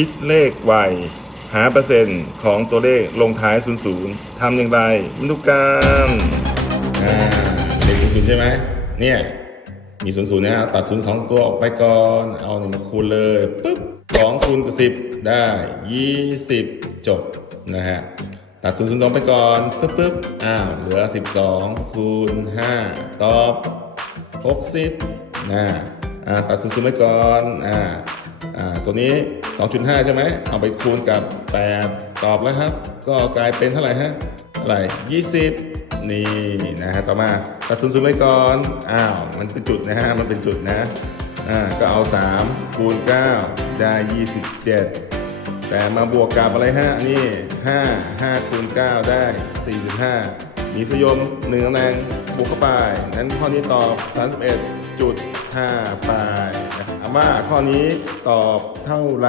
คิดเลขไวหาเปอร์เซ็นต์ของตัวเลขลงท้าย 00ทำอย่างไรมาดูกันอ่าเลขศูนย์ใช่ไหมเนี่ยมีศูนย์ศูนย์นะตัดศูนย์สองตัวออกไปก่อน เอาหนึ่งมาคูณเลยปุ๊บสองคูณกับสิบได้ยี่สิบจบนะฮะตัดศูนย์ศูนย์สองไปก่อนปุ๊บปุ๊บอ้าวเหลือสิบสองคูณห้าตอบหกสิบนะอ่าตัดศูนย์ศูนย์ไปก่อนอ่าอ่าตัวนี้ 2.5 ใช่ไหม เอาไปคูณกับ 8 ตอบแล้วครับ ก็กลายเป็นเท่าไหร่ฮะเท่าไหร่20 นี่นะฮะ ต่อมาตัดศูนย์ศูนย์ไว้ก่อน อ้าว มันเป็นจุดนะฮะ มันเป็นจุดนะ อ่า ก็เอา 3 คูณ 9 ได้ 27 แต่มาบวกกับอะไรฮะ นี่ 5 5คูณ 9 ได้ 45 มีสยม1ตำแหน่งบวกเข้าไป นั้นข้อนี้ตอบ 31 5ไปนะอาม่าข้อนี้ตอบเท่าไร